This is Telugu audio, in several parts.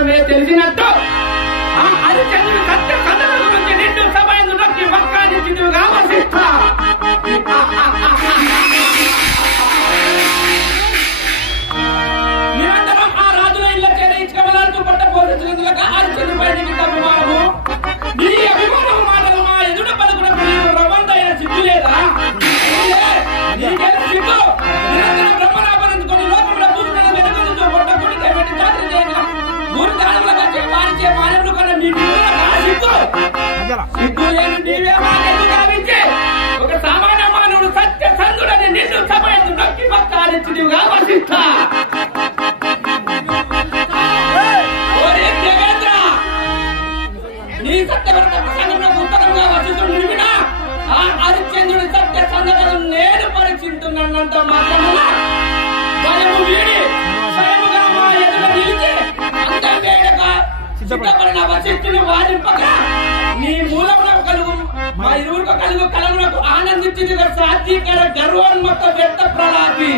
మాత్రమే తెలిసినట్టు హరిశ్చంద్రుడి సత్య సంధుల గురించి నిండు సభ ఎందు నొక్కి వక్కానించినవిగా వశిష్ఠ. నిరంతరం ఆ రాజుల ఇళ్ల చేరి ఇచ్చకమలాలతో పట్ట పోషించినందుకు హరిశ్చంద్రుడిపై నీకు అభిమానము, నీ అభిమానము మాటలు మా ఎదుట పలుకునకు నీకు రవంతైన సిగ్గు లేదా? నీకేం సిగ్గు? నిరంతరం బ్రహ్మనాభరించుకొని లోకంలో భూమిని వెనుకలుతో పొట్ట కొడితే పెట్టి జాతర చేయగా మూడు దానముల వచ్చే వారిచే మానవులు కన్నా నీకు సిగ్గు సిగ్గు లేని నీవే మాకెందుకు గావించి ఒక సామాన్య మానవుడు సత్య సంధుడని నిన్ను సభ ఎందు నొక్కి వక్కానించినవిగా వశిష్ఠ. నీ సత్యవ్రత ప్రసంగమునకు ఉత్తరముగా వశిష్ఠుడు నిలిపిన ఆ హరిశ్చంద్రుడి సత్య సంగతులను నేను పరీక్షించున్నంత మాత్రమున భయము వీడి స్వయముగా మా ఎదుట నిలిచి అంతర్వేడక సిద్ధపడిన వశిష్ఠుని వారింపక నీ మూలమునకు కలుగు మా ఇరువురికి కలుగు కలమునకు ఆనందించిన సాధ్యకర గర్వోన్మత్త వ్యక్త ప్రలాపి.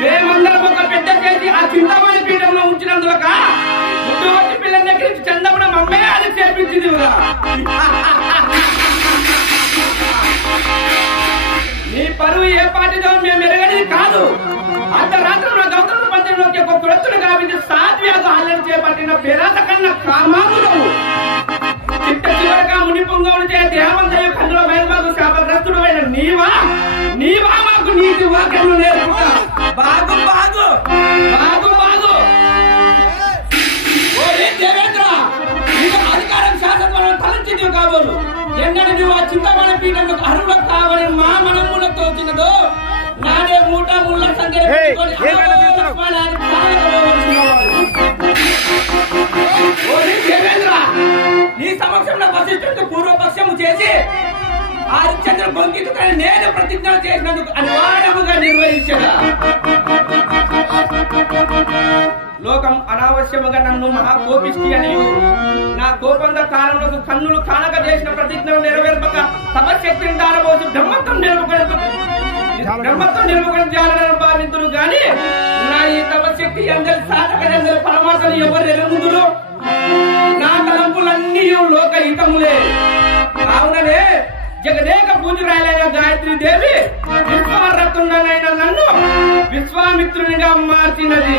మేమందరం ఒక పెద్ద చేసి ఆ చింతమణి పీఠంలో ఉంచినందుక ముట్టువచ్చి పిల్లల దగ్గరికి చందమున మమ్మే అది చేపించింది. నీ పరువు ఏ పాటిదో మేము ఎరగని కాదు. అర్ధరాత్రి గౌతమ పంచంలోకి ఒక తురత్తులు గావించి సాధ్యాలు హల్లని చేపట్టిన పేరాత కన్నా కామాదులవు చిట్ట చివరగా ముని పొంగవులు చే దేవంతయ్య కన్నుల వేరుబాగు శాపగ్రస్తుడు అయిన నీవా మాకు నీతి వాక్యము నేర్పుతా. బాగు బాగు బాగు బాగు ఓరే దేవేంద్ర, నీకు అధికారం శాసనం తలంచింది కాబోలు. ఎన్నడూ నువ్వు ఆ చింతమణి పీఠంలో అర్హులకు కావాలని మా మనములతో వచ్చినదో నాడే మూట ముళ్ళ సంఖ్య దేవేంద్ర, నీ సమక్షంలో వశిష్ఠుడితో పూర్వపక్షము చేసి హరిశ్చంద్రుడు బొంకితుకని నేను ప్రతిజ్ఞ చేసినందుకు అనివార్యముగా నిర్వహించగా లోకం అనావశ్యముగా నన్ను మహాకోపిష్టి అని నా కోపంగా కారణములకు కన్నులు కానక చేసిన ప్రతిజ్ఞలు నెరవేర్పక తపశక్తిని దారబోసి బ్రహ్మత్వం నిలుపుకొని జాలని భావింతులు గాని నా ఈ తపశక్తి అందరి సాధక అందరి పరమాత్మలు ఎవరు ఎరుగుదురు? నా తలంపులన్నీ లోక హితములే. కావుననే జగదేక పూజరాయలైన గాయత్రి దేవి విశ్వరత్నైన నన్ను విశ్వామిత్రునిగా మార్చినది.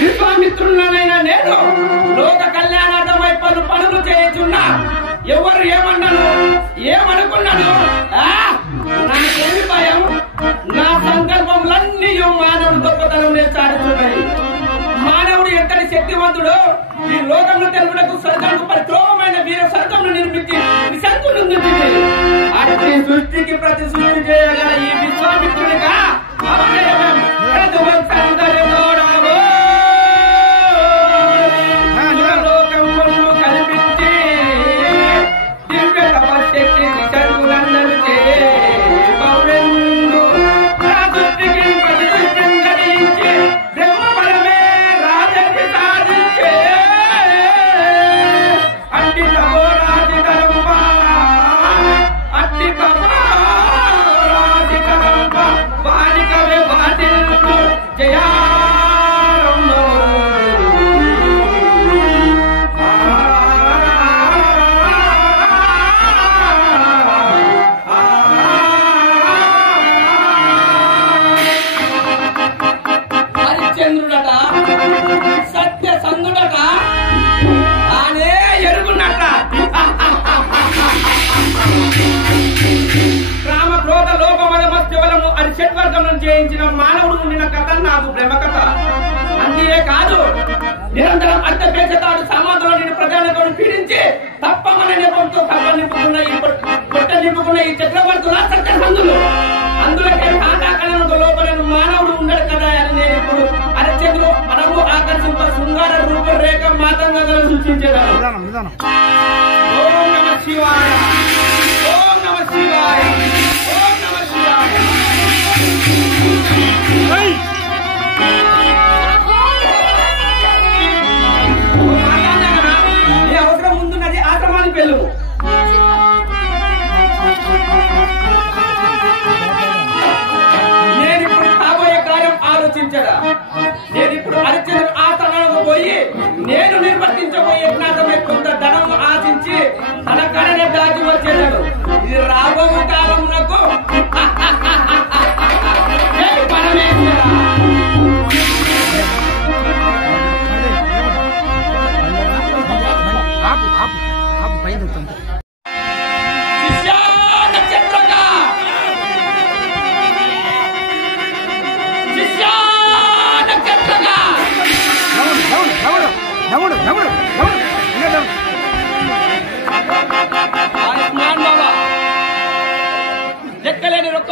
విశ్వామిత్రులనైనా నేను లోక కళ్యాణార్థమై పనులు చేయుచున్నా. ఎవరు ఏమన్నాను ఏమనుకున్నాను నాకేమి భయం? నా సంకల్పములన్నీ మానవుడు గొప్పతనం చాటుతున్నాయి. మానవుడు ఎంతటి శక్తివంతుడు! ఈ లోకంలో తెలుగులకు స్వర్గానికి పరిక్రమమైన వీర స్వర్గంను నిర్మించి విసర్జన అట్టి సృష్టికి ప్రతి సృష్టి చేయగల ఈ విశ్వామిత్రునిగా లోకం కల్పించి దివ్య తపశక్తి విసర్గులందరూ చేయించిన మానవుడు ఉండిన కథ నాకు ప్రేమ కథ. అంతే కాదు, నిరంతరం అర్థపేక్షతాడు సమాజంలో నేను ప్రజలతో పీడించి తప్పమన నేపంతో తప్ప నింపుకున్న ఈ పొట్ట నింపుకున్న ఈ చక్రవర్తుల సత్య సందులు అందులోకే కాటాకలను లోపలను మానవుడు ఉండడు కదా అని నేను ఇప్పుడు హరిశ్చంద్రుడు మనము ఆకర్షింప శృంగార రూపరేఖ మాతంగా సూచించేదాను. ఓం నమ శివాయ, ఓం నమ శివాయ, ఓం నమ శివాయ. నీ అవసరం ముందున్నది ఆశ్రమానికి వెళ్ళు. నేను ఇప్పుడు కాబోయే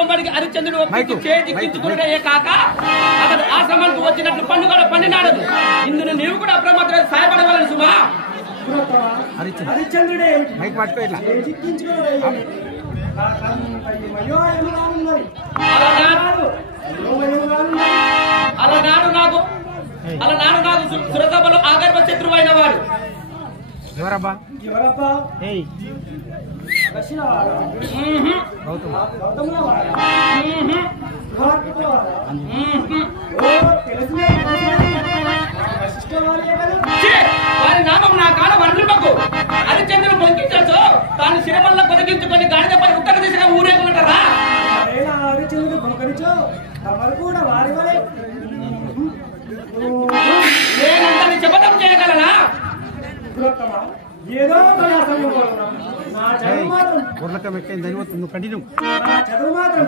కొంబడికి హరిశ్చంద్రుడు ఒప్పించి చేజిక్కించుకునే కాక అతడు ఆశ్రమానికి వచ్చినట్లు పండుగ పండినాడదు. ఇందులో నీవు కూడా అప్రమత్తం సహాయపడవాలని సుమా. హరిశ్చంద్రుడే అలనాడు నాకు సురసభలో ఆగర్భ శత్రువు అయిన వాడు ఎవరబ్బా? వారి నామం నా కాడ వర్ణింపకు. హరిశ్చంద్రుడు పొంకించచ్చు తాను శిరమల్ల కొదగించుకొని గాడిదపై ఉత్తర దిశగా ఊరేగుంటారా? హరిశ్చంద్రుడు పొంకరించు కూడా వారి వలె నేనంతని శపథం చేయగలనా? ఏదో ఉర్లకం ఎక్కైంది నువ్వు కంటిన్యూ చదువు మాత్రం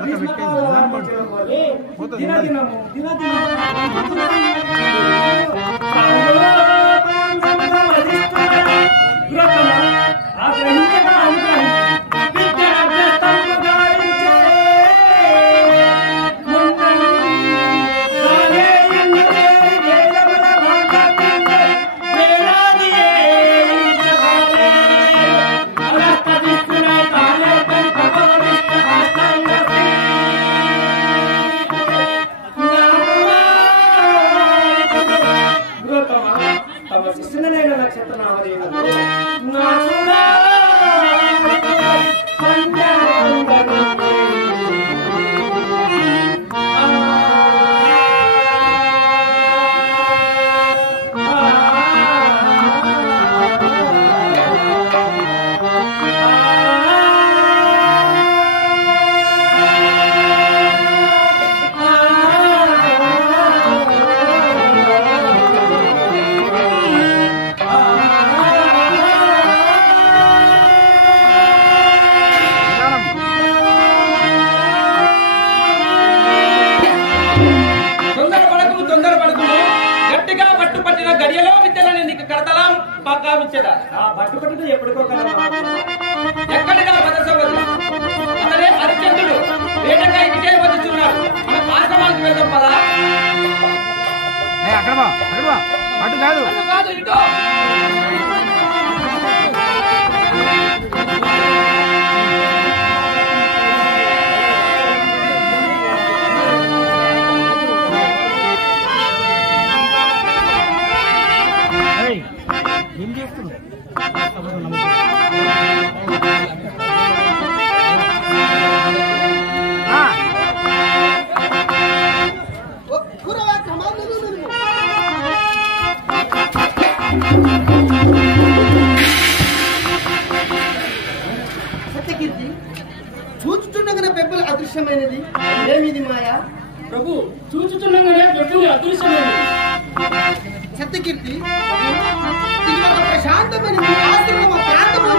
ఎక్కడిగా పదసవది అతనే హరిశ్చంద్రుడు వేటకాయ విజయ వదుచున్నాడు. మన ఆశ్రమానికి వెళ్దాం పదా. అటు కాదు కాదు ఇటు ఏం చేస్తున్నావు? సత్యకీర్తి చూచుచుండగానే పెబ్బలు అదృశ్యమైనది ఏమిది మాయా? ప్రభు చూచుచుండగానే పెబ్బలు అదృశ్యమైనది. సత్యకీర్తి ఇది ఒక ప్రశాంతమైన ఆశ్రమ ప్రాంతంలో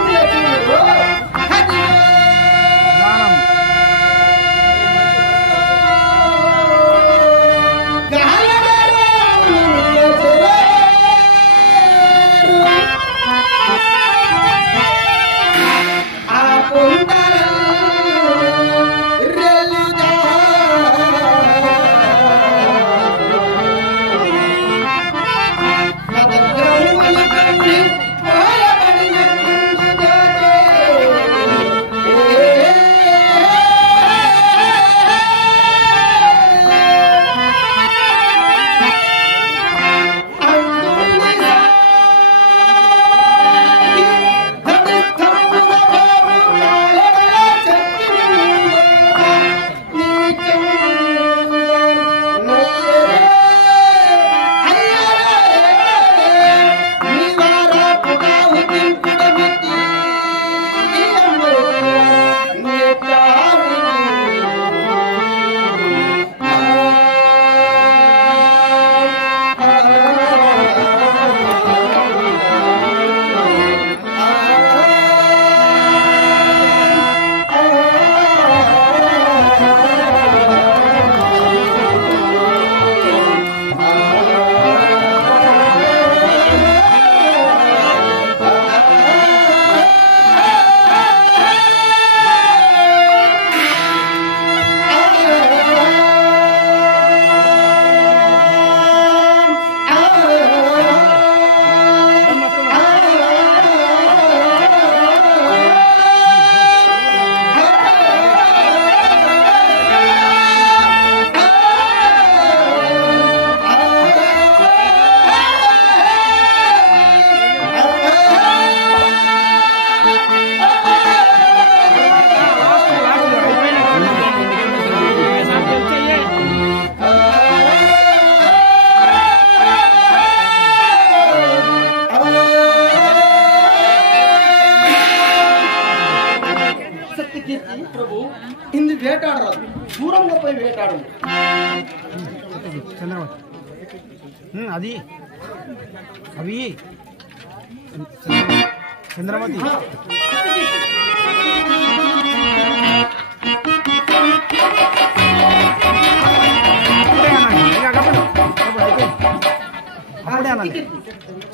ఇందు వేటాడరాదు, దూరంగా పోయి వేటాడు. చంద్రమతి అది అవి చంద్రమతి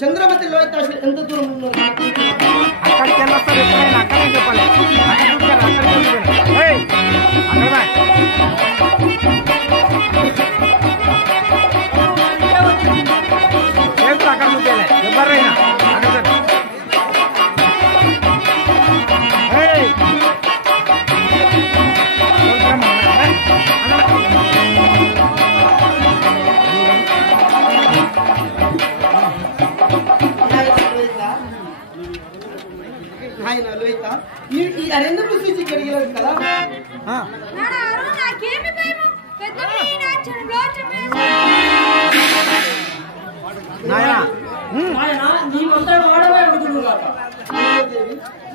చంద్రమతి లోయత ఎంత దూరం ఉన్నారు? అక్కడికి వెళ్ళొస్తారు, ఎప్పుడైనా అక్కడే చెప్పాలి. అక్కడ చూపాలి ఎవరైనా ఆయన లోయత మీరు ఈ అరెందుకు చూసి కడిగలేదు కదా?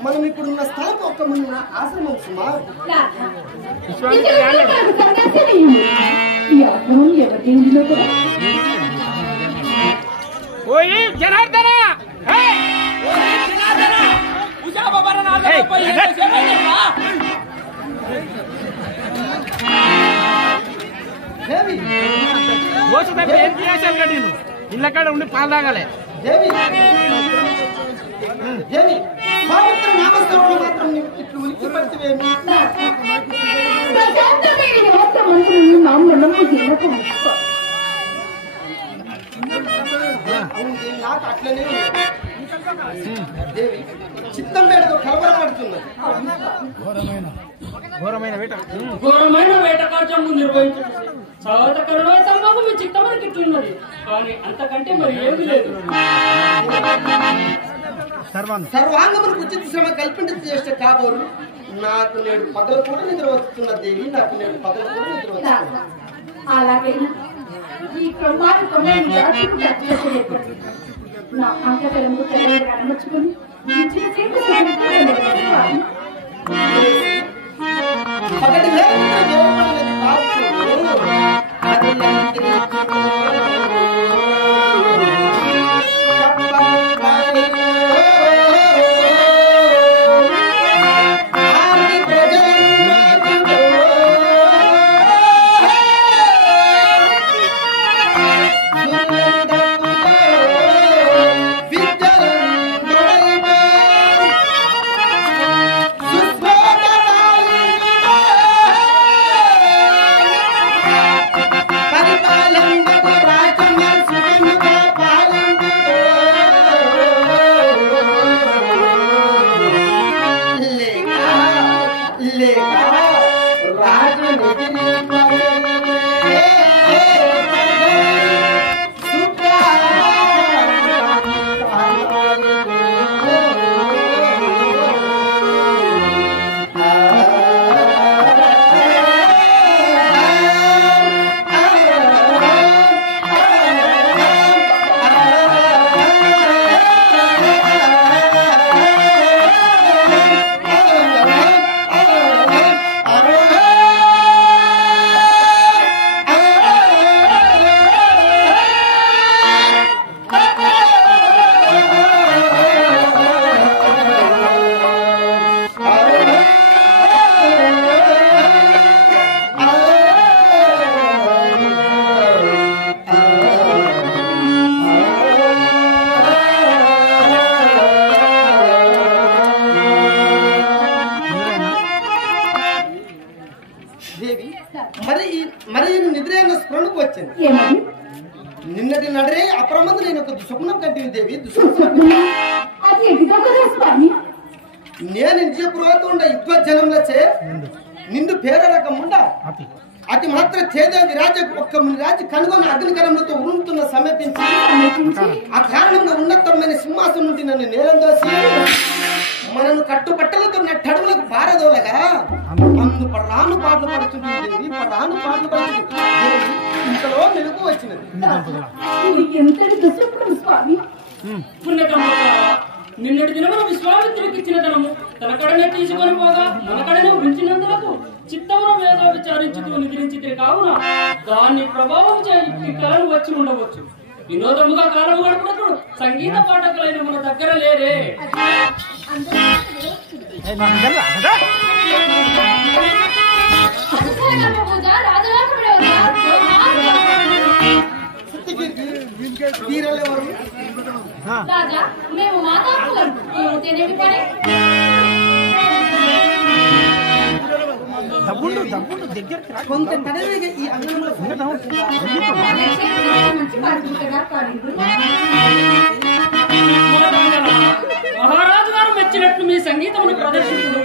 మనం ఇప్పుడున్న స్థలం ఒక్క ముందు ఆశ్రమం సుమా. ఓయ్ జనార్దన దేవి ఏం చేశాను కదా నేను ఇళ్ళకాడ ఉండి పాలు తాగాలి. దేవి దేవి పవిత్ర నామస్వరంలో మాత్రం నీవు ఇట్లు ఉలిక్కి పడితేవేమి? నాకు అట్లనే ఉంది దేవి. చిత్తం పేడతో కలవరపడుతున్నది. ఘోరమైన వేట కార్యము నిర్వహించున్నది. సర్వత కరుణా సంభవం మీ చిత్తమనికి ఇట్లున్నది, కానీ అంతకంటే మరి ఏమీ లేదు. సర్వాంగములకు ఉచిత శ్రమ కల్పించి చేస్తే కాబోలు నాకు నేడు పగలు కూడా నిద్ర వస్తున్న దేవి. నాకు నేడు పగలు కూడా నిద్ర వస్తున్నది. అలాగైనా ఈ ప్రమాదకమైన నా అంకటము తెల్లగా అమర్చుకుని పగటి లేకుండా దేవపడలేదు కాదు. నిన్నటి నడరే అప్రమద నేను ఒక దుస్వప్నం కంటిని దేవి. నేను నిజపురోతుండ యుద్ధజనంలచే నిండు పేర రకముండ అతి మాత్ర చేద విరాజ ఒక్క రాజు కనుగొన్న అగ్నికరములతో ఉరుముతున్న సమీపించి ఆ కారణంగా ఉన్నతమైన సింహాసనం నుండి నన్ను నేలందోసి మనను కట్టుబట్టలతో నట్టడులకు పారదోలగా అందు పరాను పాటలు పడుతుంది దేవి. పరాను పాటలు పడుతుంది ఇంతలో మెలకు వచ్చినది. నిన్నటి దినమున విశ్వామిత్రుడికి ఇచ్చిన ధనము తన కడనే తీసుకొని పోగా మన కడనే ఉంచినందులకు చిత్తమున వేదో విచారించుతూ నిద్రించితే కావున దాన్ని ప్రభావం చేసి కళలు వచ్చి ఉండవచ్చు. వినోదముగా కాలం గడుపునప్పుడు సంగీత పాఠకులైన మన దగ్గర లేరే. రాజా మేము మాతాకులం తెలియని పని కొంత తడవేగా ఈ అంగంలో మంచి పాల్గొంటారా మహారాజు గారు మెచ్చినట్లు మీ సంగీతమును ప్రదర్శించారు.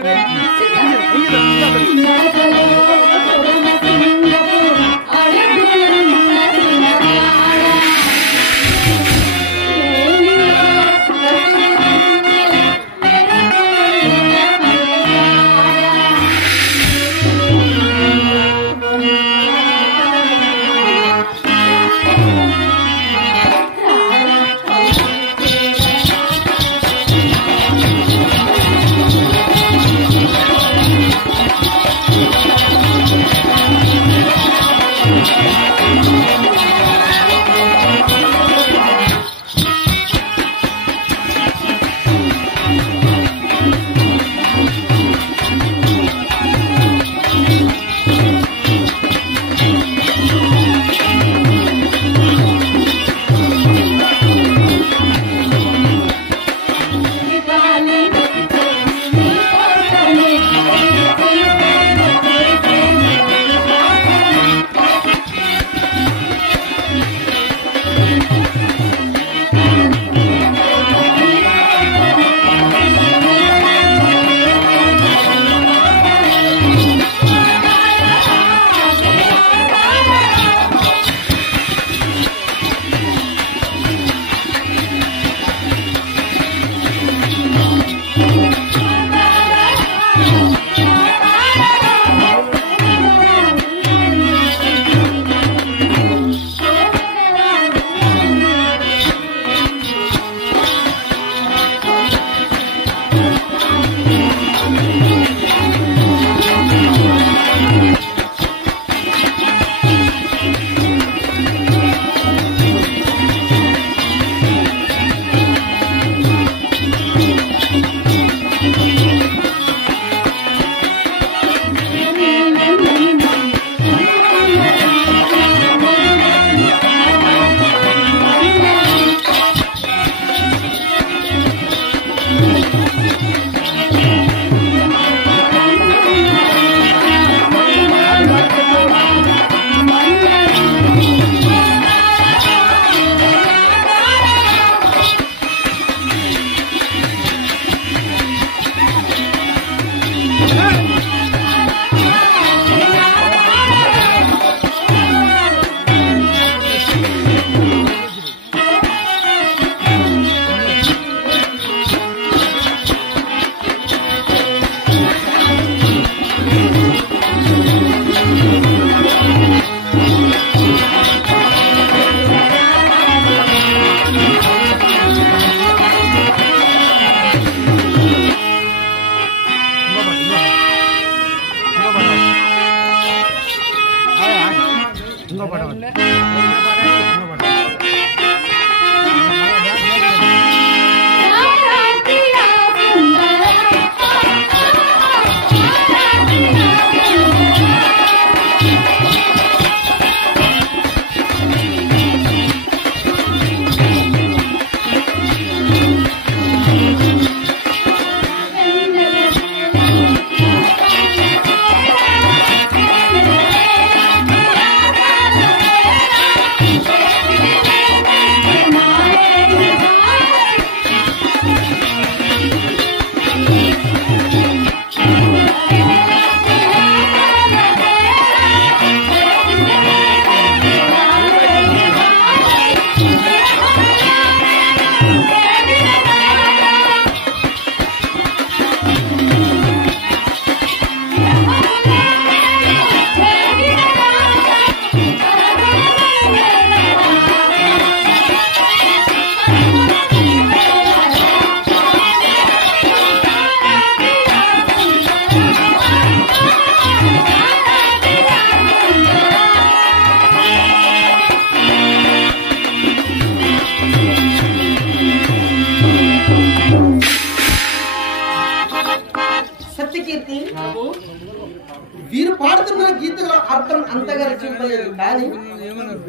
వీరు పాడుతున్న గీతల అర్థం అంతగా రచింపలేదు కానీ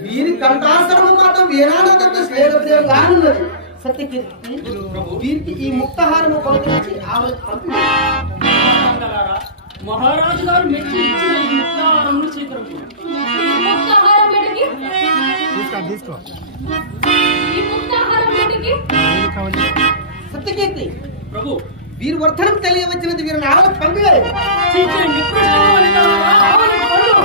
వీరి కంఠాసరము మాత్రం వీరానందంత శ్రేయప్రియంగానున్నది. సత్యకీర్తి వీరికి ఈ ముక్తహారము పలికించి ఆమె మహారాజు గారు మెచ్చి ఇచ్చిన ఈ ముక్తాహారమును స్వీకరించు. ఈ ముక్తాహారం వీటికి తీసుకో ఈ ముక్తాహారం వీటికి సత్యకీర్తి ప్రభు వీరు వర్ధనం తెలియవచ్చినది వీరిని ఆమెకు పంపివేయదు. చీకటి నికృష్టమైన ఆవలి పళ్ళు.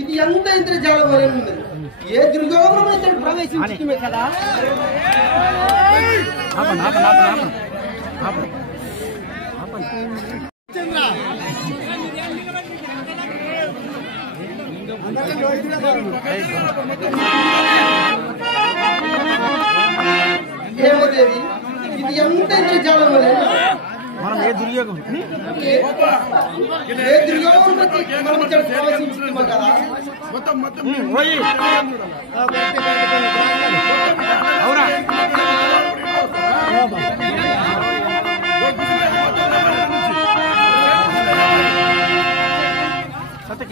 ఇది ఎంత ఇంద్రజాలం వలె ఉన్నది. ఏ దుర్యోగంలో ఇతడు ప్రవేశించడమే కదా. హేమదేవి ఇది ఎంత ఇంద్రజాలం వలె మనం ఏ దుర్యోగం ఏ దుర్యోగం మనం ఇతడు ప్రవేశించడమే కదా. పోయి అవునా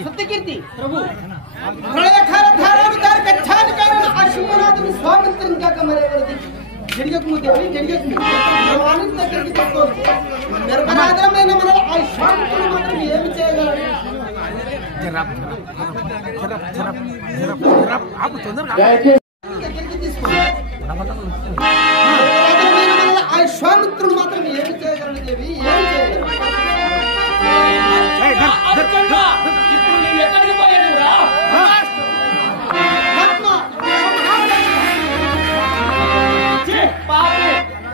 సత్యకీర్తి ప్రభు ప్రళయకాల ధారావికార కచ్చాధికారణ అశ్వనాథుని స్వాతంత్రం కాక మరేవరది గడియకుముదేవి గడియకు భగవాను దగ్గరికి తీసుకోవచ్చు. నిరపరాధమైన మన ఆ స్వాతంత్రం మాత్రం ఏమి చేయగలరు? దగ్గరికి తీసుకోవచ్చు. నిరపరాధమైన మన ఆ స్వాతంత్రం మాత్రం ఏమి చేయగలరు దేవి? ఏమి చేయగలరు? అర్చంగా, ఇప్పుడు నీవు ఎక్కడికి పోయేదిరా? పాపే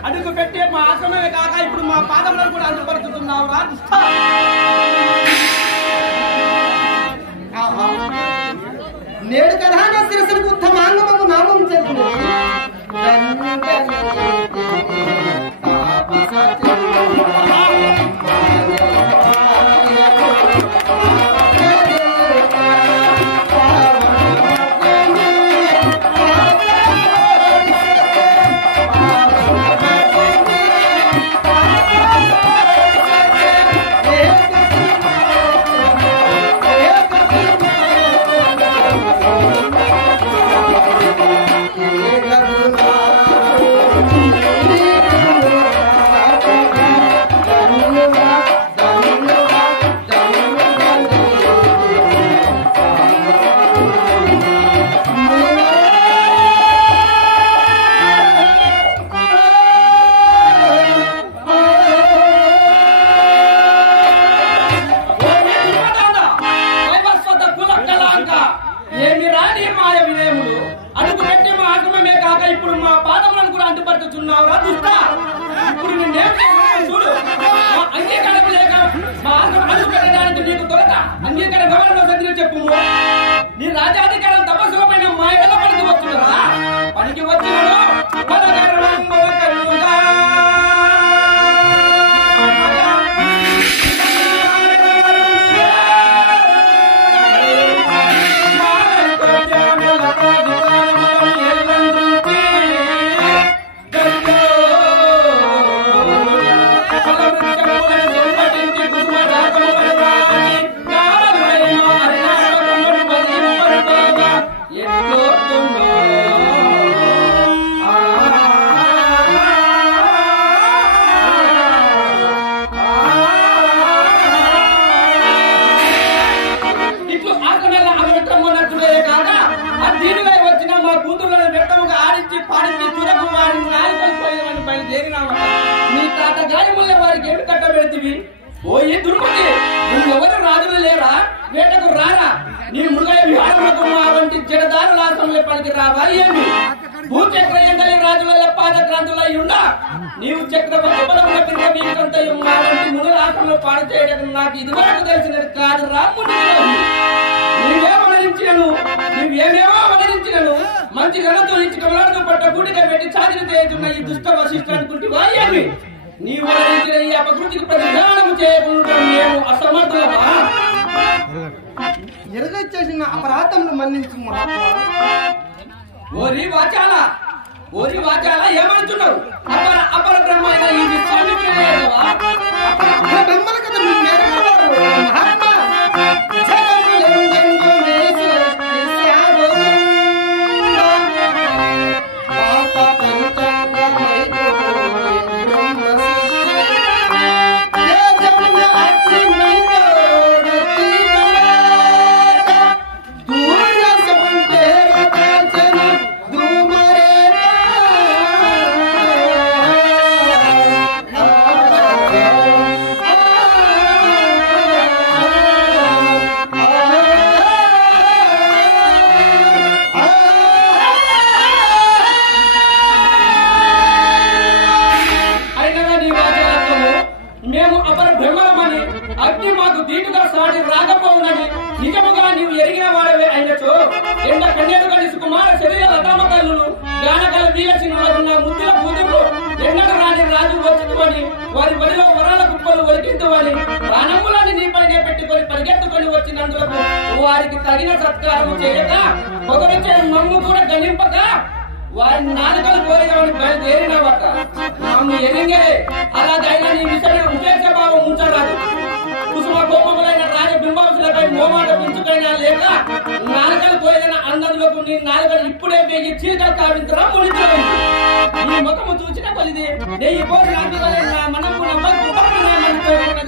అడుగు పెట్టే మా ఆశ్రమే కాక ఇప్పుడు మా పాదములను కూడా అందుపరుచుతున్నావు రా. నేడు కథాన శిరసులకు ఉత్తమాంగమకు నామం చెందింది. ఏమి రాని మాయ వినయములు అడుగు పెట్టి మా ఆశ్రమమే కాక ఇప్పుడు మా పాదములను కూడా అంటుపరుచుతున్నావు రా దుష్ట. ఇప్పుడు నిన్నేం చేస్తున్నావు చూడు. మా అంగీకారం లేక మా ఆశ్రమం అడుగు పెట్టడానికి నీకు దొరక అంగీకార భవనంలో సత్యం చెప్పు. నీ రాజాధికారం తపస్సులమైన మాయల పనికి వస్తున్నదా? పనికి వచ్చినడు పాడించి చురకు వారిని నాలుగు పోయేవాడిని బయలుదేరినామా? నీ తాత గాయముల వారికి ఏమి కట్టబెడుతుంది? ఓ ఏ దుర్మతి, నువ్వెవరు రాజులు లేరా? వేటకు రారా? నీ మృగయ విహారములకు మా వంటి జడదారులాసంలో పనికి రావా ఏమి? భూచక్రయందలి రాజుల పాదక్రాంతులై ఉండా నీవు చక్రవర్తి బలముల కింద వీరికంతయు మా వంటి మునులాసంలో పాడు చేయడం నాకు ఇదివరకు తెలిసినది కాదు రా మునిగిలోని. నీవేమేమో అవతరించినను మంచి గణతో ఇచ్చి కమలాడుతూ పట్ట గుడిగా పెట్టి చాదిన చేస్తున్న ఈ దుష్ట వశిష్ఠ అనుకుంటువా ఏమి? నీవు అవతరించిన ఈ అపకృతికి ప్రతిజ్ఞానము చేయకుండా మేము అసమర్థులమా? ఎరగొచ్చేసిన అపరాధములు మన్నించు మహాత్మా. ఓరి వాచాల ఏమనుచున్నావు? అపర బ్రహ్మ అయిన ఈ విశ్వామిత్రుడే కదా? అపర బ్రహ్మల కదా మీరు మెరగలవారు మహాత్మా. జగములందెందు మీ సృష్టి సాధువుండు. పాప పంచాంగమైదు బ్రహ్మ సృష్టి. తేజమున అగ్నిమైదోడతి బలాట. దూర సంపేర దాచన ధూమరేణ. మేము అపర బ్రహ్మలమని అగ్ని మాకు దీటుగా సాడి రాకపోవునని నిజముగా నీవు ఎరిగిన వాడవే అయినచో ఎండ కన్యలు గడి సుకుమార శరీర లతామకల్లును గానకల వీరసింహులకున్న ముద్దుల కూతురు ఎన్నడ రాని రాజు వచ్చిందని వారి బడిలో వరాల కుప్పలు ఒలికించువని ప్రాణములని నీపైనే పెట్టుకొని పరిగెత్తుకొని వచ్చినందులకు వారికి తగిన సత్కారం చేయక పొగరొచ్చే మమ్ము కూడా గణింపక వారి నాలుకలు కోరినవని బయలుదేరినవట. నన్ను ఎరింగే అలాగైనా నీ విషయం ఉపేక్ష భావం ఉంచరాదు. కుసుమ కోపములైన రాజబింబాంశులపై మోమాట పెంచుకైనా లేక నాలుకలు కోరిన అన్నందులకు నీ నాలుకలు ఇప్పుడే వేగి చీకలు కావించరా మునిద్రమైంది. నీ ముఖము చూసిన కొలిది నెయ్యి పోసి నా మనకు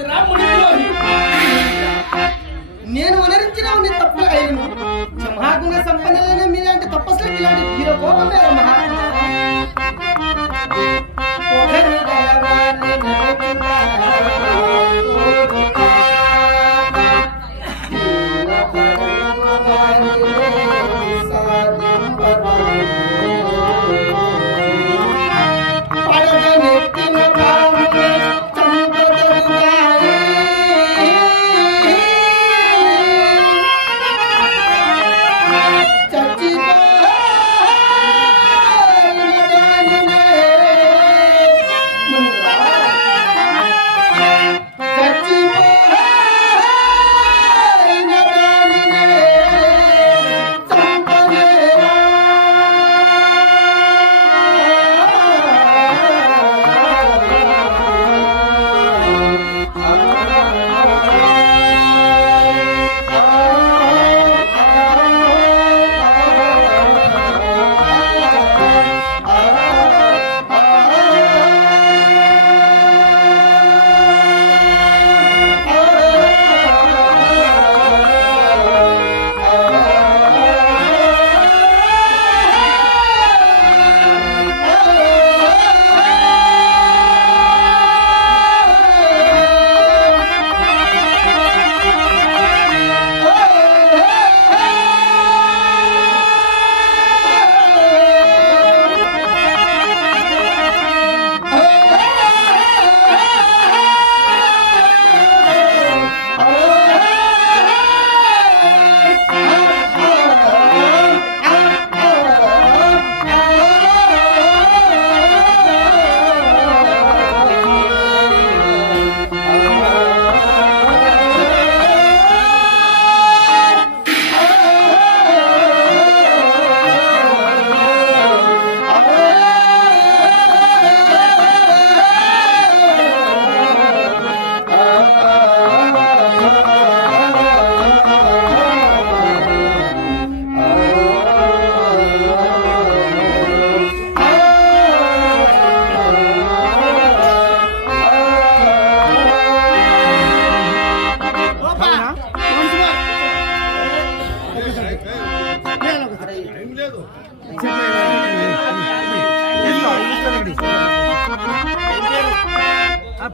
రా మునిద్రోహి. నేను వనరించిన నీ తప్పులు అయినను మహాగుణ సంపన్నులైన మీలాంటి తపస్సులకు ఇలాంటి హీరో కోపం లేదా మహాత్మా?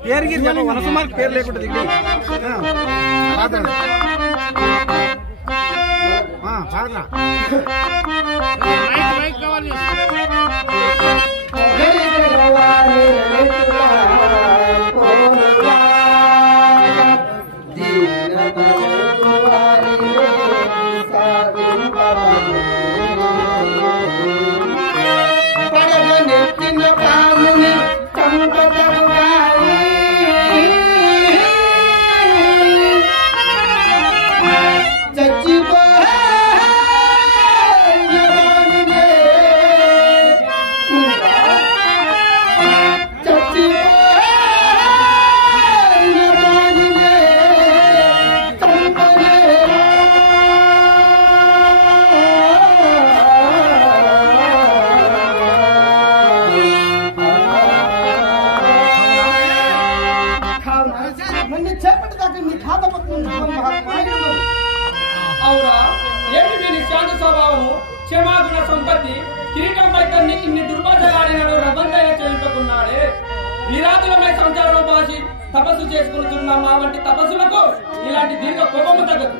పేరు గిరి చెప్ప వనస మార్కు పేరు లేకుండా దిగి పాడరా అవురా ఏమి వీని శాంత స్వభావము క్షమాగుణ సంపత్తి కిరీటంపై కన్ని ఇన్ని దుర్భాషలాడినాడు రబందయ్య చేయించుకున్నాడే వీరాతులపై సంచారం బాసి తపస్సు చేసుకుంటున్న మా వంటి తపస్సులకు ఇలాంటి దీర్ఘ కోపము తగ్గదు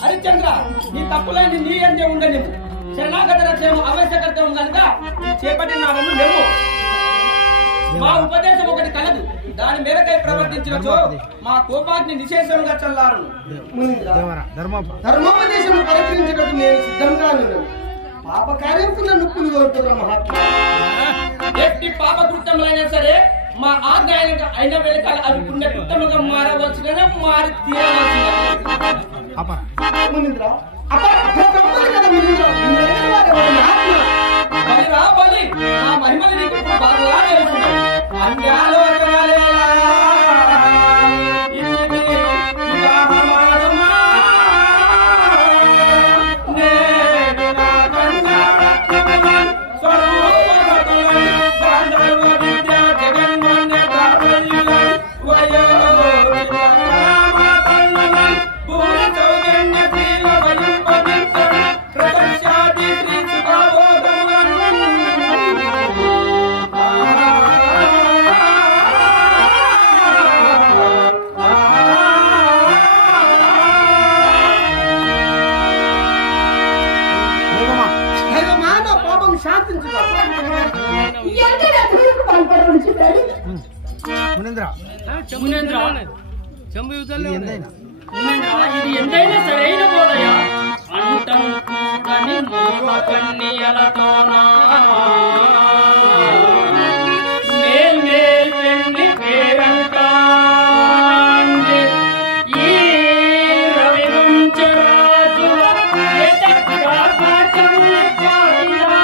హరిశ్చంద్ర నీ తప్పులైన నీ అంటే ఉండనివ్వు శరణాగత రక్షణ ఆవశ్యకర్తం కనుక చేపట్టినాడను లేవు మా ఉపదేశం ఒకటి కలదు దాని మేరకై ప్రవర్తించినచో మా కోపాగ్ని నిశేషంగా చల్లారు ధర్మోపదేశం పరికరించడానికి నేను సిద్ధంగా ఉన్నాను పాప కార్యంకు నన్ను పులిగొట్టుకున్న మహాత్మా ఎట్టి పాప కృత్యములైనా సరే మా ఆజ్ఞ అయిన వెనకాల అవి పుణ్య కృత్యముగా మారవలసిననే మారి తీరవలసిన బలిరా బలి మా మహిమలు నీకు బాగా తెలుసు అన్ని ఆలోచనలేలా ఇది ఎంతైనా సరైన బోధయ అంటం కూడని మూల కన్యలతోనా మేల్ మేల్ పెండి పేరంటాండి ఈ రవిగుంచరాజుల ఎటక్కా కాచముల పాడినా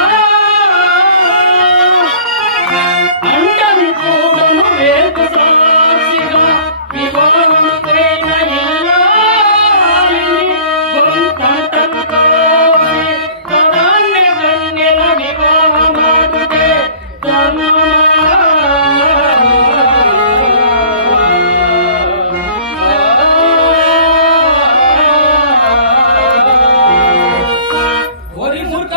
అంటం కూడను వేల్పు సాక్షిగా వివాహముకైన ఇల్లాలిని గొంతంటంతోసి తదాన్ని కన్నెల వివాహమాడుటే ధర్మమా. ఓరి మూర్ఖ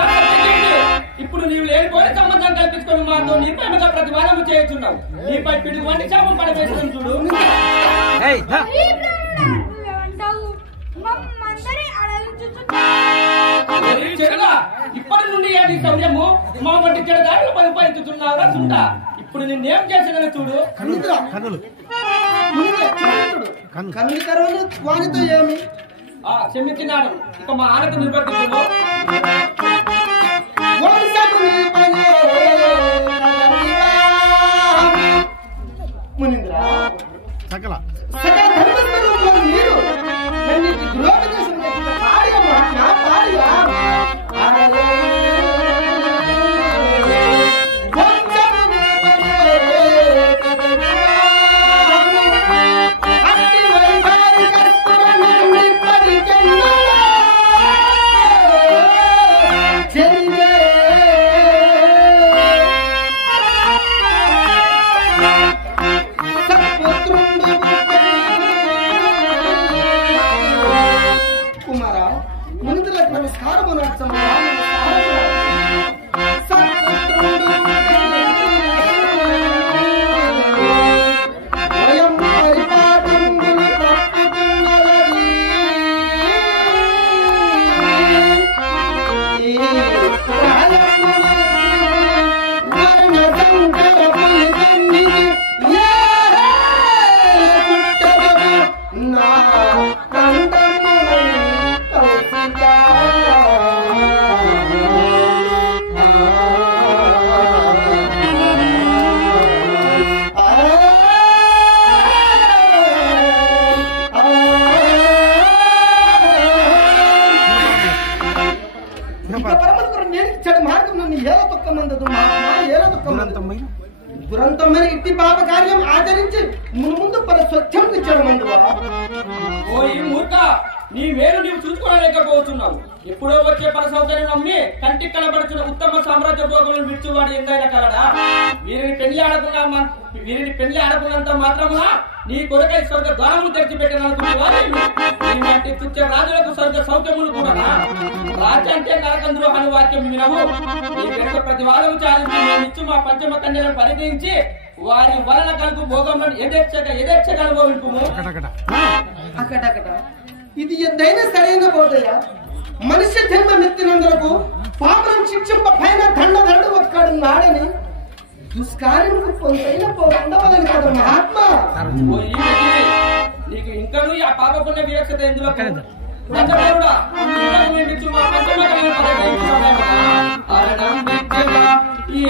ఇప్పుడు నీవు లేనిపోయిన సంబంధం కల్పించుకొని మాతో నిర్భయముగా ప్రతివాదము చేస్తున్నావు నీపై పిడుగు వంటి శాపం పడవేసిన చూడు ఇప్పటి నుండి ఏంటి సౌర్యము మా వంటి చెడదారులు పరిపాలిస్తున్నారా చుంటా ఇప్పుడు నిన్నేం చేసేదని చూడు కన్నులు కన్నుల కరువులు వానితో ఏమి క్షమించినాడు ఇక మా ఆనకు నిర్వర్తించు మునీంద్ర సకల ధర్మస్వరూపులకు మీరు నన్నిటి దురోపదేశం చేసిన భార్య మహాత్మా భార్య ఏల దుఃఖమందదు మహాత్మా ఏల దుఃఖమందదు దురంతమైన ఇట్టి పాప కార్యం ఆచరించి ముందు పర స్వచ్ఛం ఇచ్చడమందువా ఓ ఈ మూర్ఖ నీ మేలు నీవు చూసుకోలేకపోతున్నావు. ఎప్పుడో వచ్చే పర సౌకర్యం నమ్మి కంటికి కనబడుతున్న ఉత్తమ సామ్రాజ్య భోగులను విడిచివాడు ఎంతైనా కలడా? వీరిని పెళ్లి ఆడకున్నంత మాత్రమున నీ కొరకై స్వర్గ ద్వారములు తెరిచిపెట్టిననుకునేవా? నీలాంటి తుచ్చ రాజులకు స్వర్గ సౌఖ్యములు కూడా రాజ్యాంటే నరకంద్రు అను వాక్యం వినవు. నీ వెనుక ప్రతి వాదము చాలించి మేమిచ్చు మా పంచమ కన్యలను పరిగణించి వారి వలన కలుగు భోగములను ఎదేర్చగా అనుభవింపుము. అక్కడక్కడ ఇది ఎంతైనా సరైన బోధయ్యా. మనుష్య జన్మ నెత్తినందులకు పాపం శిక్షింప పైన దండదండు ఒక్కడు నాడని దుష్కార్యముకు పొందైన పొందవలని కదా మహాత్మా. ఓ ఈ వ్యక్తి, నీకు ఇంకనూ ఆ పాప పుణ్య వివక్షత ఎందులో దండపరుడా? ఇంతకు మేమిచ్చు మా పంచమ కన్యలను పరిగణించుచున్నామా? అరణం విద్యగా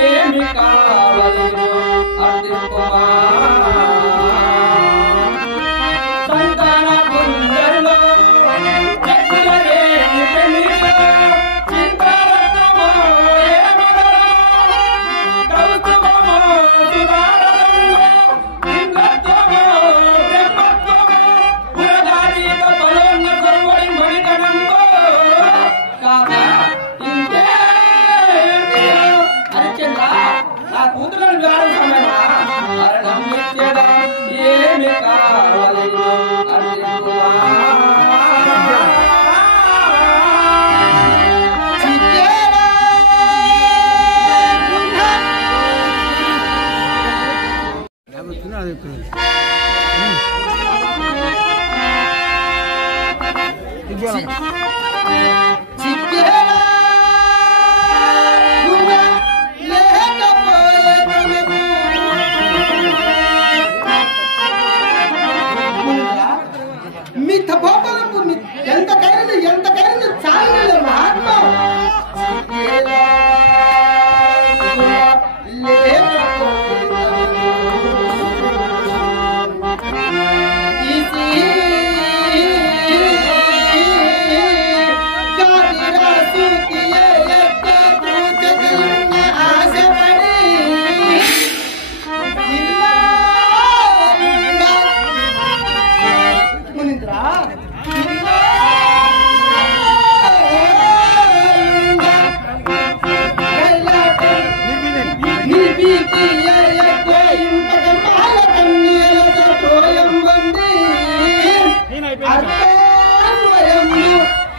ఏమి కావలెను అర్థింపుమా. సంతాన పుంజరులో చెక్కులలేని పెళ్లిలో చింతారత్నమో ఏమగరమో కౌస్తుభమో సుధారసంలో ఇంద్రత్వమో బ్రహ్మత్వమో పురగారీక బలోన్న సర్వడి మణిగణంలో కాదా ఇంకే హరిశ్చంద్ర నా కూతులను వివాహం సమయమా మరణం నిత్యదా ఏమి కావలెను అర్థింపుమా. మీ తపోబలము ఎంతకైనా చాలు మహాత్మా.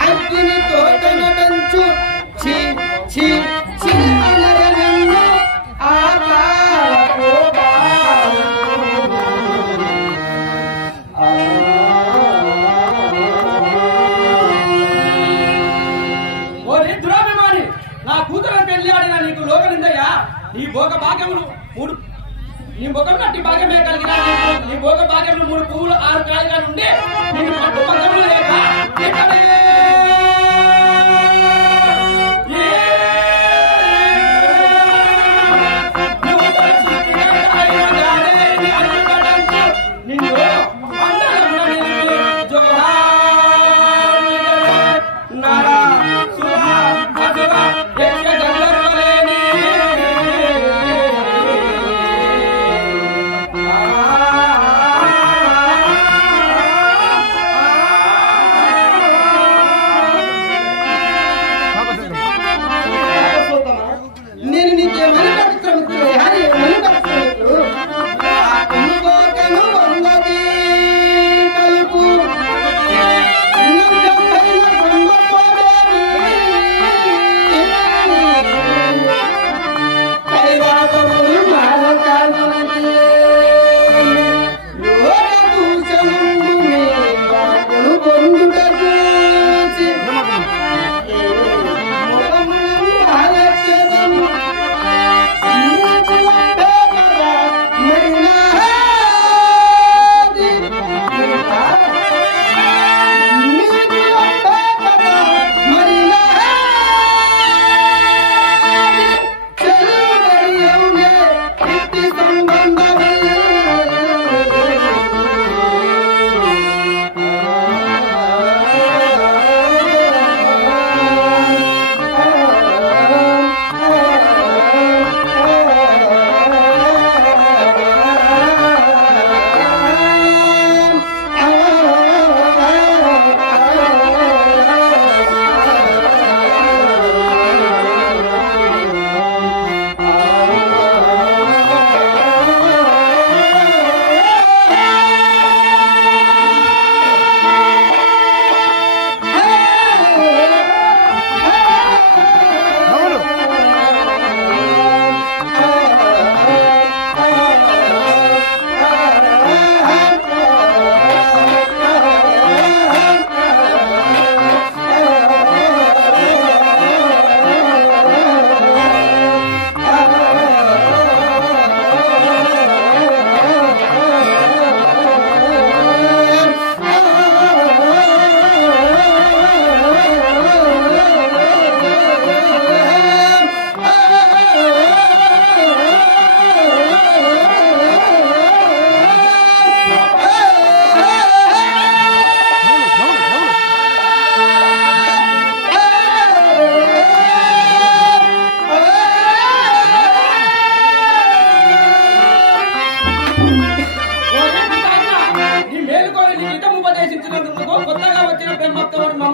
అగ్ని తోటనడంచు చి చి చి అనరనన్ను ఓరి దురాభిమాని, నా కూతురు పెళ్లి ఆడిన నీకు లోకలిందయ్యా. నీ భోగ భాగ్యములు నీ ముఖం నట్టి భాగ్యమే కలిగిన నీ భోగ భాగ్యములు 3 పువ్వులు 6 కాయలుగా నుండి నీకు పట్టు పద్ధములు లేక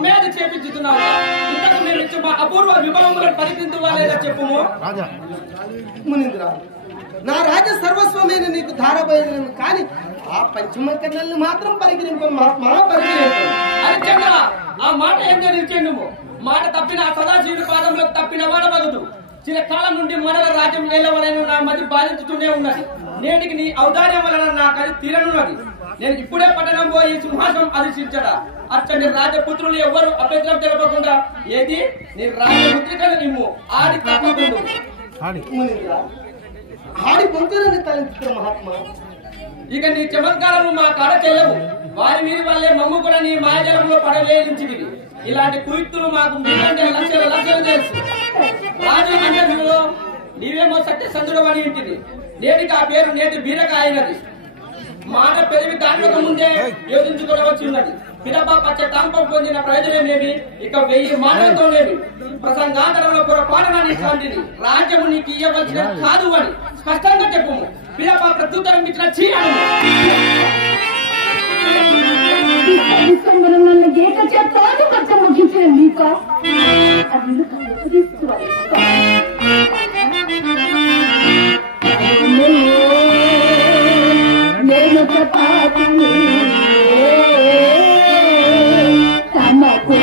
మమ్మేది చేపించుతున్నావు ఇంతకు మేము ఇచ్చి మా అపూర్వ విభవములను పరికిందువా లేదా చెప్పుము. మునీంద్ర, నా రాజ సర్వస్వమైన నీకు ధారపోయేది కానీ ఆ పంచమ కన్యల్ని మాత్రం పరిగణింపు మహాత్మా పరిగణింపు. హరిశ్చంద్ర, ఆ మాట ఏంటో నిలిచేందుము. మాట తప్పిన సదాశివుడి పాదంలోకి తప్పిన వాడవగదు. చిరకాలం నుండి మనల రాజ్యం వేలవలైన నా మధ్య బాధించుతూనే ఉన్నది. నేటికి నీ ఔదార్యం వలన నాకు అది తీరనున్నది. నేను ఇప్పుడే పట్టణం పోయి సింహాసనం అధిష్ఠించడా. అచ్చని రాజపుత్రులు ఎవ్వరు అభ్యంతరం తెలపకుండా ఏది నీ రాజపుత్రికను నిమ్ము ఆడి తప్పకుండా. మునీంద్ర, ఆడి పొందులని తలంచుతున్న మహాత్మా, ఇక నీ చమత్కారము మా కాడ చెల్లవు. వారి మీరు వల్లే మమ్ము కూడా నీ మాయజలంలో పడవేయించింది. ఇలాంటి కుయుక్తులు మాకు మీకంటే లక్షలు లక్షలు తెలుసు. రాజు అంటే నీవేమో సత్యసంధుడు అని ఇంటిది. నేటికి ఆ పేరు నేటి బీరక అయినది. మాట పెరిగి దాంట్లో ముందే యోచించుకోవచ్చి ఉన్నది. పిదప పశ్చాత్తాపం పొందిన ప్రయోజనమేమి? ఇక 1000 మాటలతోనేమి? ప్రసంగాంతరంలో పొరపాటునని శాంతిని రాజ్యము నీకు ఇవ్వవలసిన కాదు అని స్పష్టంగా చెప్పుము. పిదప ప్రత్యుత్తరం ఇచ్చిన చీయను. ఏక చేస్తాను కొంచెం ముగించిన నీకు నేను చపాతి తమకు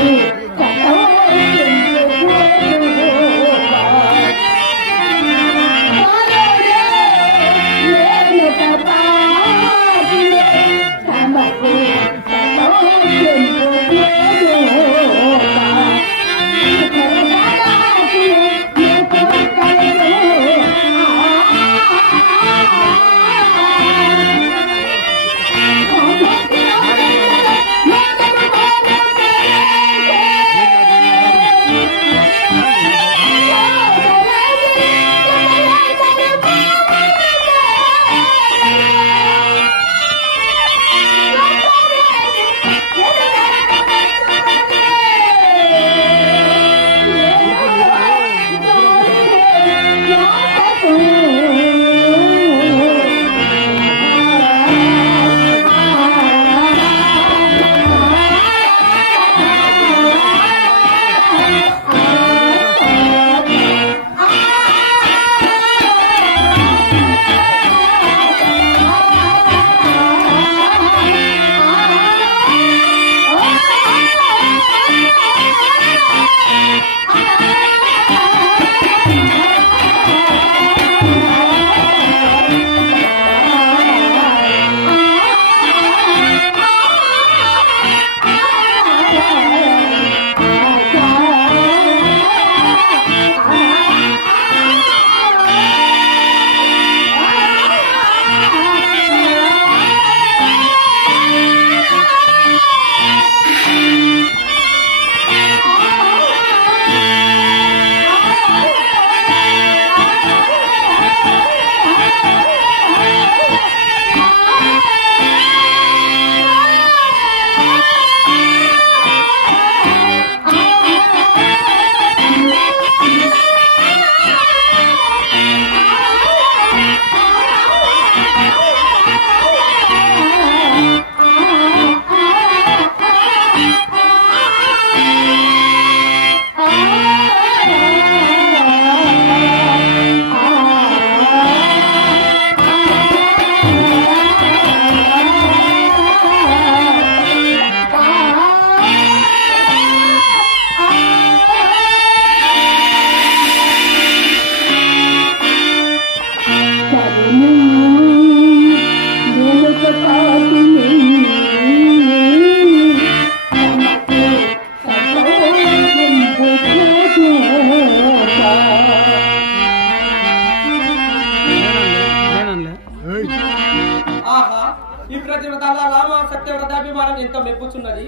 సత్యవ్రతాభిమానం ఎంత మెప్పుచున్నది.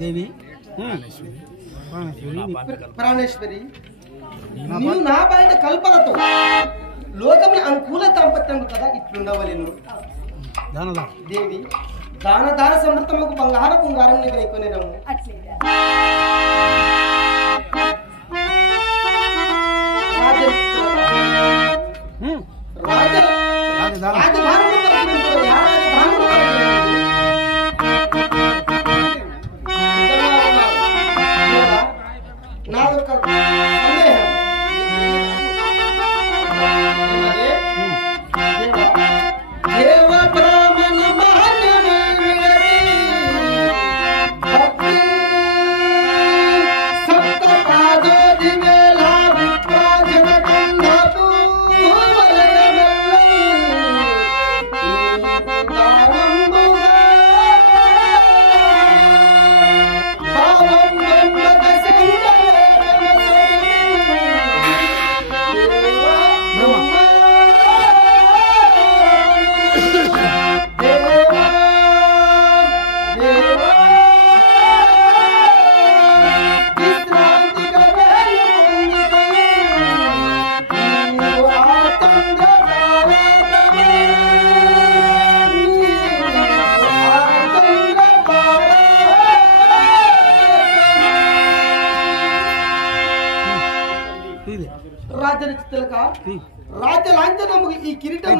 దేవి ప్రాణేశ్వరి, నీవు నా బయట కల్పనతో లోకంలో అనుకూల దాంపత్యం కదా ఇట్లుండవలేను. దేవి, దాన సమృద్ధముకు బంగార కుంగారం నీవైకొనేదము. మహాజనచితులక రాజ్య లాంఛనము ఈ కిరీటం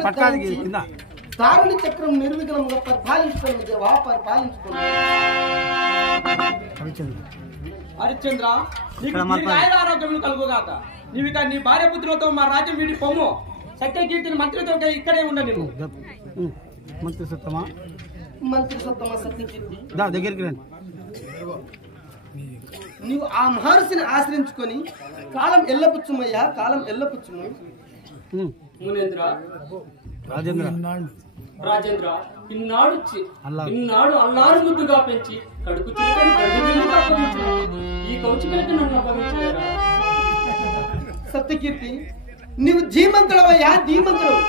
దారుని చక్రం నిర్విఘ్నంగా పరిపాలించుకుని దేవా పరిపాలించుకుని హరిశ్చంద్ర నీకు ఆరోగ్యములు కలుగుగాక నీవిక నీ భార్య పుత్రులతో మా రాజ్యం వీడి పొమ్ము సత్యకీర్తిని మంత్రితో ఇక్కడే ఉండ నీవు మంత్రి సత్తమా సత్యకీర్తి దగ్గరికి రండి. నీవు ఆ మహర్షిని ఆశ్రయించుకొని కాలం ఎల్లపుచ్చుమయ్యా కాలం ఎల్లపుచ్చుము మునేంద్ర రాజేంద్ర ఇన్నాడు అల్లారు ముద్దుగా పెంచి కడుపు చిలుకని గడ్డి ఈ కౌచికలకి నన్ను అప్పగించలేరా సత్యకీర్తి నీవు జీమంతుడవయ్యా ధీమంతుడు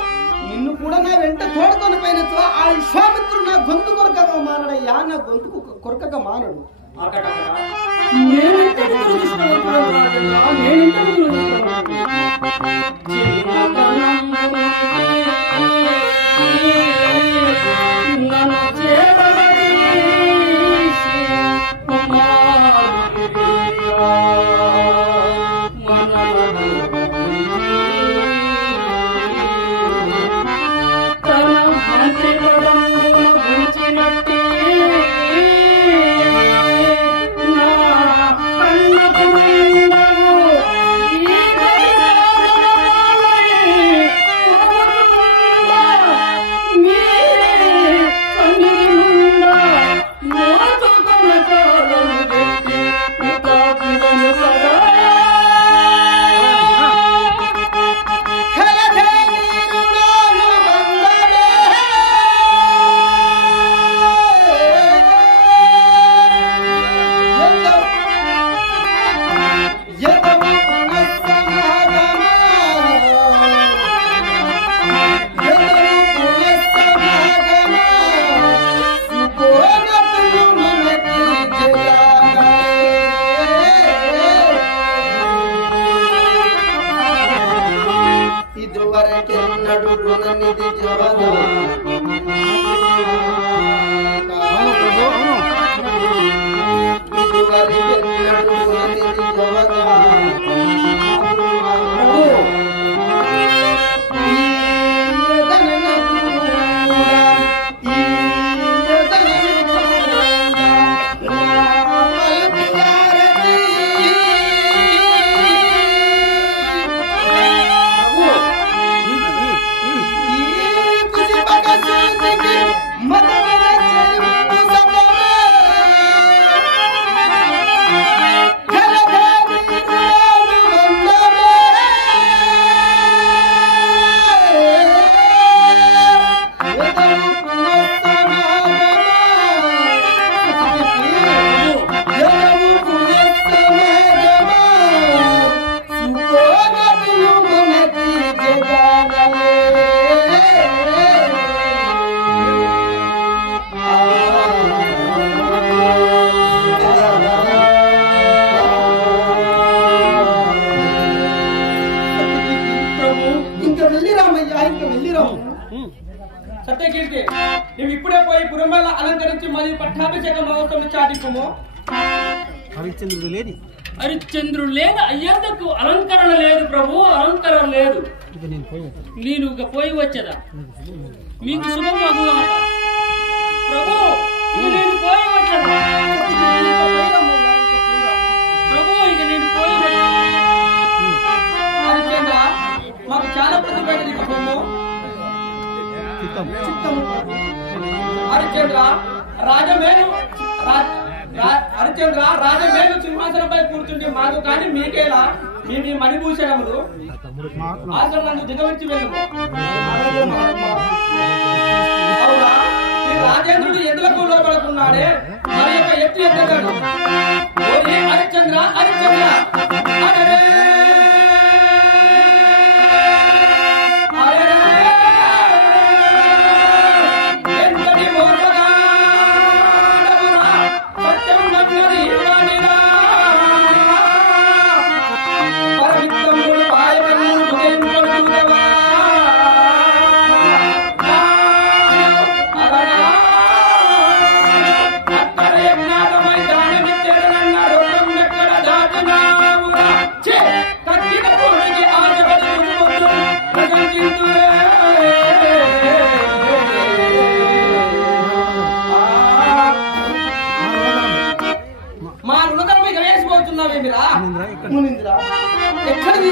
నిన్ను కూడా నా వెంట తోడుకొని పైన ఆ విశ్వామిత్రుడు నా గొంతు కొరకగా మానడయ్యా నా గొంతు కొరకగా మానడు సత్యకీర్తి నువ్వు ఇప్పుడే పోయి పురంబల్ల అలంకరించి మరియు పట్టాభిషేక మహోత్సవం చాటింపుము. హరిశ్చంద్రుడు లేని హరిశ్చంద్రుడు లేదు అయ్యేందుకు అలంకరణ లేదు ప్రభు, అలంకరణ లేదు. నేను ఇక పోయి వచ్చేదా మీకు శుభం అగుగాక ప్రభు. నేను పోయి వచ్చేదా ప్రభు, ఇక నేను పోయి వచ్చేదా. హరిశ్చంద్ర మాకు చాలా ప్రతిపేట నీకు పొమ్ము. హరిశ్చంద్ర రాజమేలు సింహాసనంపై కూర్చుంటే మాకు కానీ మీకేలా మీ మణిభూషణములు ఆసనం నన్ను దిగవించి వెళ్ళము. అవునా ఈ రాజేంద్రుడు ఎదులకు లోపడుతున్నాడే మరి యొక్క ఎత్తి ఎత్తగాడు. హరిశ్చంద్ర హరిశ్చంద్ర అక్కడ యజ్ఞాతమై దానమిచ్చేదనన్నారు. చేస్తున్నావేమిరా? మునింద్రా ఎక్కడిది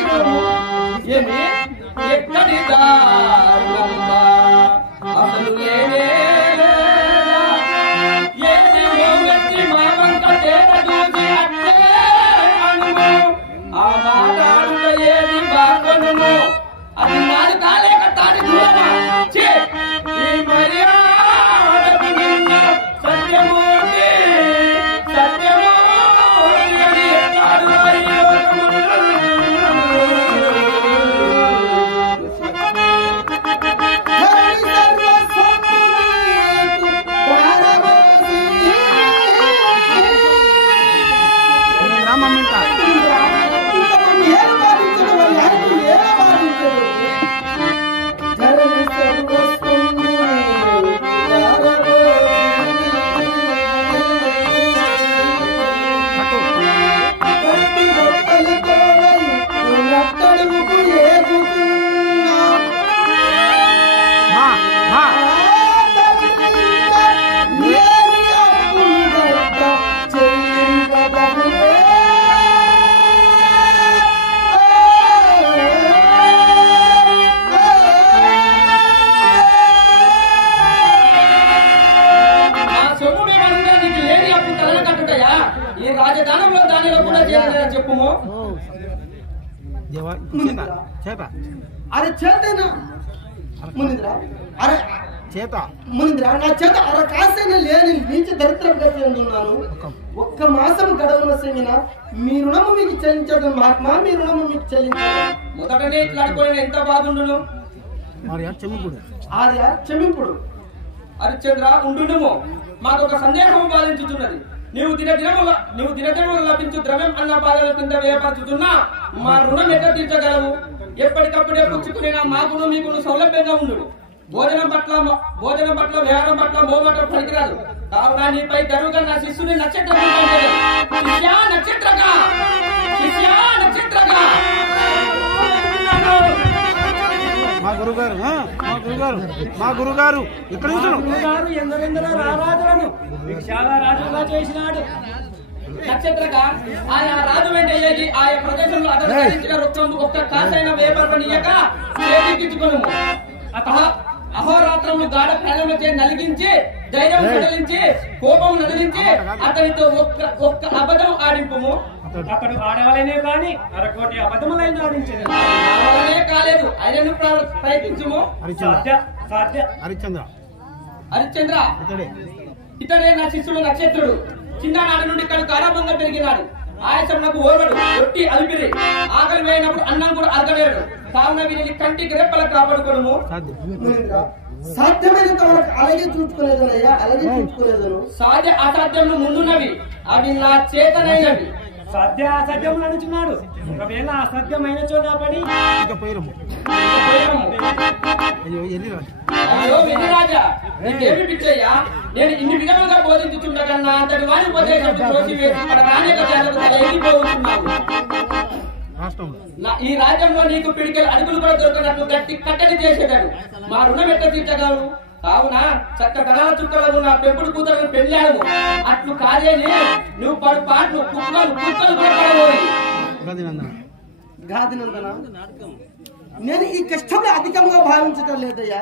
ఏమి ఎక్కడి దారుణంబా? అసలు లేనే లేదా? ఏది మోమెత్తి మావంక తేట చూసి అట్టే అనుము. ఆ మాట్లాడుట ఏది బాగొనుము? అది నాది కాలేక తాడి దూరమా? ఛీ! ఈ మర్యాదకు నిన్న సత్యమూర్తి సత్యమూర్తి అని ఎట్లాడు మరి లోకములు. చెప్పుము. అరే చేతేనా మునింద్రా? అరే చేత మునింద్రా నా చేత అర కాసైనా లేని నీచి దరిద్రం ఉన్నాను. ఒక్క మాసం గడవన సెమిన మీ రుణము మీకు చెల్లించదు మహాత్మా, మీ రుణము మీకు చెల్లించదు. మొదటనే ఇట్లాడుకోయిన ఎంత బాగుండును. ఆర్య క్షమింపుడు. హరిశ్చంద్ర ఉండుము, మాకు ఒక సందేహం బాధించుతున్నది. నీవు దినదినములు లభించు ద్రవ్యం అన్న పాదాల కింద వేయపరచుతున్నా మా రుణం ఎట్లా తీర్చగలవు? ఎప్పటికప్పుడే పుచ్చుకునే మాకును మీకును సౌలభ్యంగా ఉండు. భోజనం పట్ల వ్యవహారం పట్ల మోమాట పనికిరాదు. కావున నీపై దరువుగా నా శిష్యుని నక్షత్రం మా గురుగారు ఇక్కడ గురుగారు ఎందరెందరో రారాజులను విశాల రాజుగా చేసినాడు. నక్షత్రగా ఆయా రాజు వెంట ఏది ఆయా ప్రదేశంలో అధికారించిన రొక్కం ఒక్క కాసైన వేపరపనీయక చేతికిచ్చుకొనుము. అహోరాత్రములు గాఢ ప్రాణములచే నలిగించి ధైర్యం సడలించి కోపం నలిగించి అతనితో ఒక్క అబద్ధం ఆడింపుము. అతడు ఆడవాలనే కాని అరకోటి అబద్ధములైన ఆడించదు. కాలేదు ఆయనను ప్రయత్నించుము. హరిశ్చంద్ర ఇతడే నా శిష్యుడు నక్షత్రుడు. చిన్ననాటి నుండి ఇక్కడ కారాబంగా పెరిగినాడు. ఆయాసంకు ఓర్వడు, ఒట్టి అలిపిరి, ఆకలి వేయినప్పుడు అన్నం కూడా అరగలేడు. కావున వీరిని కంటికి రెప్పల కాపాడుకోను. సాధ్యమైనంత వరకు అలాగే చూసుకునేదనయ్యా, అలాగే చూసుకునేదను. సాధ్య అసాధ్యములు ముందున్నవి, అవి నా చేతనైనవి. సాధ్య అసాధ్యములు అనుచున్నాడు. ఒకవేళ అసాధ్యమైన చోట పడి అయ్యో వెర్రిరాజా, నీకేమి పిచ్చయ్యా? నేను ఇన్ని విధములుగా బోధించుతుండగా అంతటి వారి ఉపదేశం తోసి వేసి ఈ రాజ్యంలో నీకు పిడికలు అడుగులు కూడా దొరికినట్లు గట్టి కట్టడి చేసేదాడు. మా రుణం ఎట్లా తీర్చగలరు? కావున చక్క కళల చుక్కలు ఉన్న పెంపుడు కూతురు పెళ్ళాడు. అట్లు కాదేని నువ్వు పడు పాటలు కుక్కలు కూడా పడబోయి. గాదినందన, నేను ఈ కష్టంలో అధికంగా భావించటం లేదయ్యా,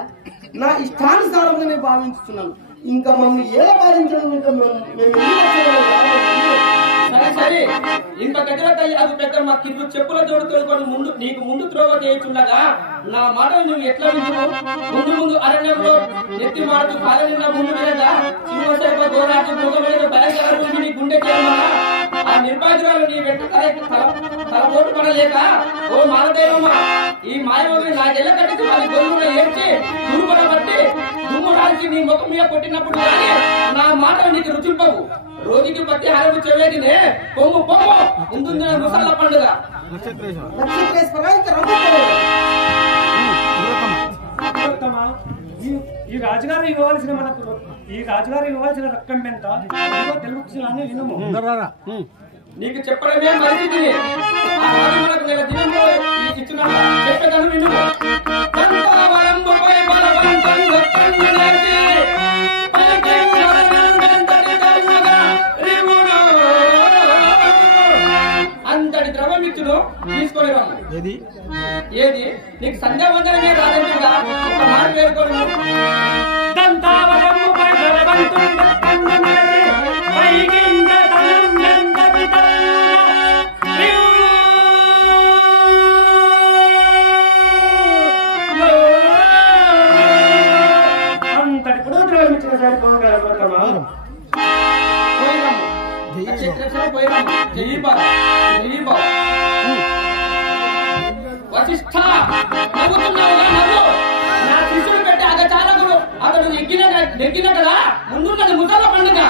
నా ఇష్టానుసారంగా నేను భావించుతున్నాను. ఇంకా మమ్మల్ని ఎలా భావించడం? ఇంకా సరే సరే, ఇంత గజవత అది పెద్ద మా కింద చెప్పుల జోడు తోడుకొని నీకు ముందు త్రోవ చేయించుండగా నా మాటలు నువ్వు ఎట్లా వింటున్నావు? ముందు అరణ్యంలో ఎత్తి మాడుతూ కాల నిన్న ముందు లేదా సింహసేప గోరాజు మృగమైన భయంకర నీ గుండె చేయమన్నా ఆ నిర్బాధురాలు నీ వెంట తలపోటు పడలేక ఓ మానదేవమ్మా, ఈ మాయమోగి నా జల్ల కట్టి వారి గొంతున ఏడ్చి దుర్బల పట్టి దుమ్ము రాల్చి నీ ముఖం మీద కొట్టినప్పుడు కానీ నా మాటలు నీకు రుచింపవు. రోజుకి పట్టి హారము చెవేదినే పొమ్ము పొమ్ము ముందున్న ముసళ్ళ పండుగ. ఈ రాజుగారు ఇవ్వవలసిన రక్కం ఎంత తెలుగుని వినుము. నీకు చెప్పడమే మంచిది. మనకు నెల దినంలో ఇచ్చిన చెప్పేదాన్ని వినుము. నిన్ను తీసుకొని రమ్ము. ఏది ఏది నీకు సంధ్యావందనమే రాదంటుగా ఒక మాట పేర్కొని అంతటి కూడా ద్రోహించిన సరిపోగలమా వశిష్ఠ నవ్వుతున్నావుగా నవ్వు. నా శిష్యుడు పెట్టి అగచాలకుడు అతడు నెగ్గిన కదా ముందున్నది ముసల పండుగ.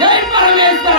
జై పరమేశ్వర.